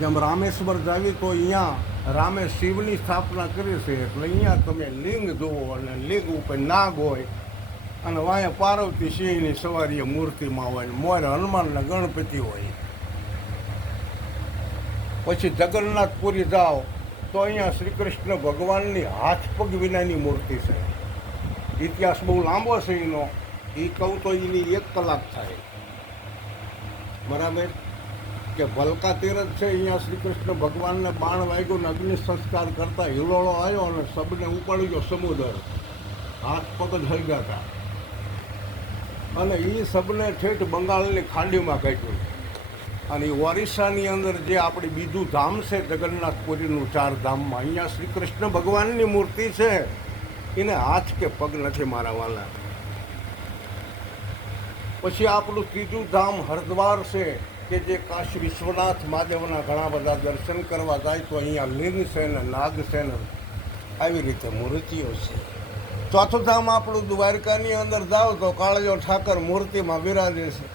જેમ રામેશ્વર જાવી તો અહીંયા રામે શિવની સ્થાપના કરી છે, એટલે અહીંયા તમે લિંગ જુઓ અને લિંગ ઉપર નાગ હોય અને વાંહે પાર્વતી સિંહની સવારીએ મૂર્તિમાં હોય, મોર હનુમાનના ગણપતિ હોય. પછી જગન્નાથપુરી જાઓ તો અહીંયા શ્રી કૃષ્ણ ભગવાનની હાથ પગ વિનાની મૂર્તિ છે. ઇતિહાસ બહુ લાંબો છે એનો, એ કહું તો એની 1 કલાક થાય. બરાબર કે ભલકા તીરથ છે, અહીંયા શ્રી કૃષ્ણ ભગવાનને બાણ વાગ્યો ને અગ્નિ સંસ્કાર કરતા હિલોળો આવ્યો અને સબને ઉપાડી ગયો સમુદ્ર, હાથ પગ જ હલગ્યા હતા અને એ સબને ઠેઠ બંગાળની ખાંડીમાં કાઢ્યું. અને એ ઓરિસ્સાની અંદર જે આપણી બીજું ધામ છે જગન્નાથપુરીનું 4 ધામમાં, અહીંયા શ્રી કૃષ્ણ ભગવાનની મૂર્તિ છે, એને હાથ કે પગ નથી મારા વાલા. પછી આપણું ત્રીજું ધામ હરિદ્વાર છે કે જે કાશી વિશ્વનાથ મહાદેવના ઘણા બધા દર્શન કરવા જાય તો અહીંયા લિંગ છે ને નાગ છે ને આવી રીતે મૂર્તિઓ છે. ચોથું ધામ આપણું દ્વારકાની અંદર જાઓ તો કાળજો ઠાકર મૂર્તિમાં બિરાજે છે.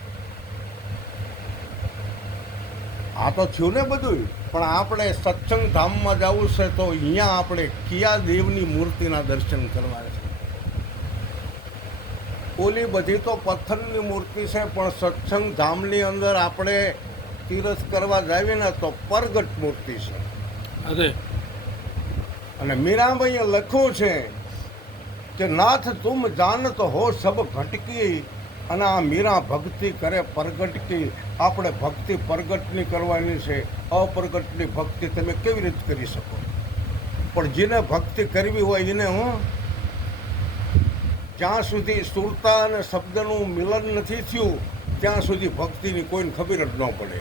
આ તો થયું ને બધું, પણ આપણે સત્સંગ ધામમાં જવું છે તો અહીંયા આપણે કિયા દેવની મૂર્તિના દર્શન કરવા છે. ઓલી બધી તો પથ્થરની મૂર્તિ છે, પણ સત્સંગ ધામની અંદર આપણે તીરથ કરવા જાવીએ ને તો પરગટ મૂર્તિ છે. અને મીરાબાઈએ લખ્યું છે કે નાથ તુમ જાનત હો સબ ઘટકી, અને આ મીરા ભક્તિ કરે પરગટ કી. આપણે ભક્તિ પરગટની કરવાની છે, અપરગટની ભક્તિ તમે કેવી રીતે કરી શકો? પણ જેને ભક્તિ કરવી હોય એને જ્યાં સુધી સુરતા અને શબ્દનું મિલન નથી થયું ત્યાં સુધી ભક્તિની કોઈને ખબર જ ન પડે.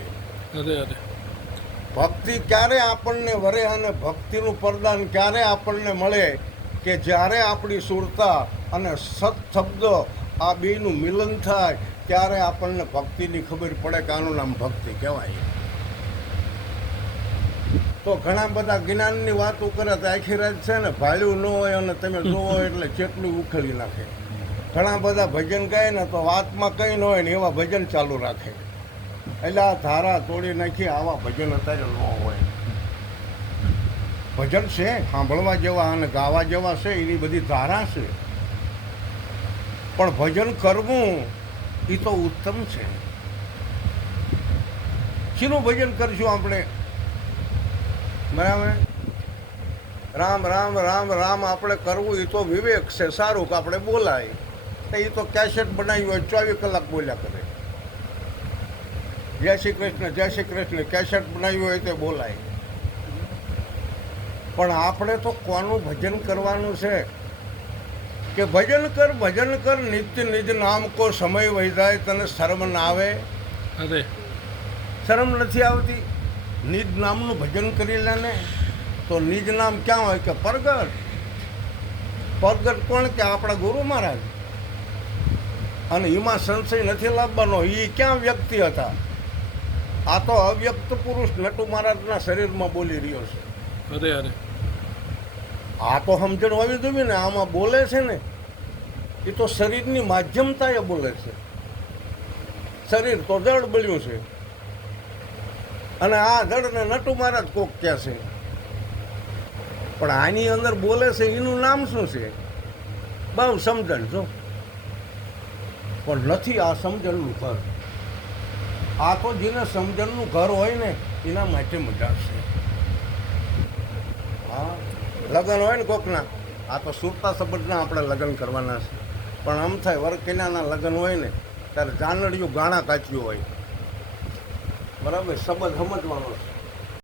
ભક્તિ ક્યારે આપણને વરે અને ભક્તિનું પ્રદાન ક્યારે આપણને મળે કે જ્યારે આપણી સુરતા અને સત શબ્દ આ બેનું મિલન થાય ત્યારે આપણને ભક્તિની ખબર પડે કે આનું નામ ભક્તિ કહેવાય. તો ઘણા બધા જ્ઞાનની વાતો કરે તો આખી રાત છે ને ભાળ્યું ન હોય અને તમે જોવો એટલે કેટલું ઉખેડી નાખે. ઘણા બધા ભજન ગાય ને તો વાતમાં કંઈ ન હોય ને એવા ભજન ચાલુ રાખે. એટલે આ ધારા તોડી નાખી આવા ભજન અત્યારે ન હોય. ભજન છે સાંભળવા જેવા અને ગાવા જેવા છે, એની બધી ધારા છે, પણ ભજન કરવું એ તો ઉત્તમ છે. શીનું ભજન કરશું આપણે? બરાબર, રામ રામ રામ રામ આપણે કરવું એ તો વિવેક છે, સારું કે આપણે બોલાય. એ તો કેસેટ બનાવી હોય 24 કલાક બોલ્યા કરે. જય શ્રી કૃષ્ણ કેસેટ બનાવી હોય તો બોલાય. પણ આપણે તો કોનું ભજન કરવાનું છે કે ભજન કર નિત્ય નિજ નામ કો સમય વહી જાય તને શરમ ના આવે? શરમ નથી આવતી? નિજ નામનું ભજન કરી લે ને તો નિજ નામ ક્યાં હોય કે પરગટ. પરગટ કોણ કે આપણા ગુરુ મહારાજ. અને એમાં સંશય નથી લાવવાનો, એ ક્યાં વ્યક્તિ હતા? આ તો અવ્યક્ત પુરુષ નટુ મહારાજના શરીરમાં બોલી રહ્યો છે. આ તો સમજણ હોવી જોઈએ ને. આમાં બોલે છે ને એ તો શરીરની માધ્યમતાએ બોલે છે. શરીર તો જડ બન્યું છે અને આ જડને નટુ મહારાજ કોક કહે છે, પણ આની અંદર બોલે છે એનું નામ શું છે? બહુ સમજણ જો, પણ નથી આ સમજણનું ઘર. આ તો જેને સમજણનું ઘર હોય ને એના માટે મજા છે. હા, લગ્ન હોય ને કોકના, આ તો સુરતા સંબંધના આપણે લગ્ન કરવાના છે, પણ આમ થાય વરકન્યાના લગ્ન હોય ને ત્યારે જાનડિયું ગાણા કાચ્યું હોય. બરાબર, સંબંધ સમજવાનો છે.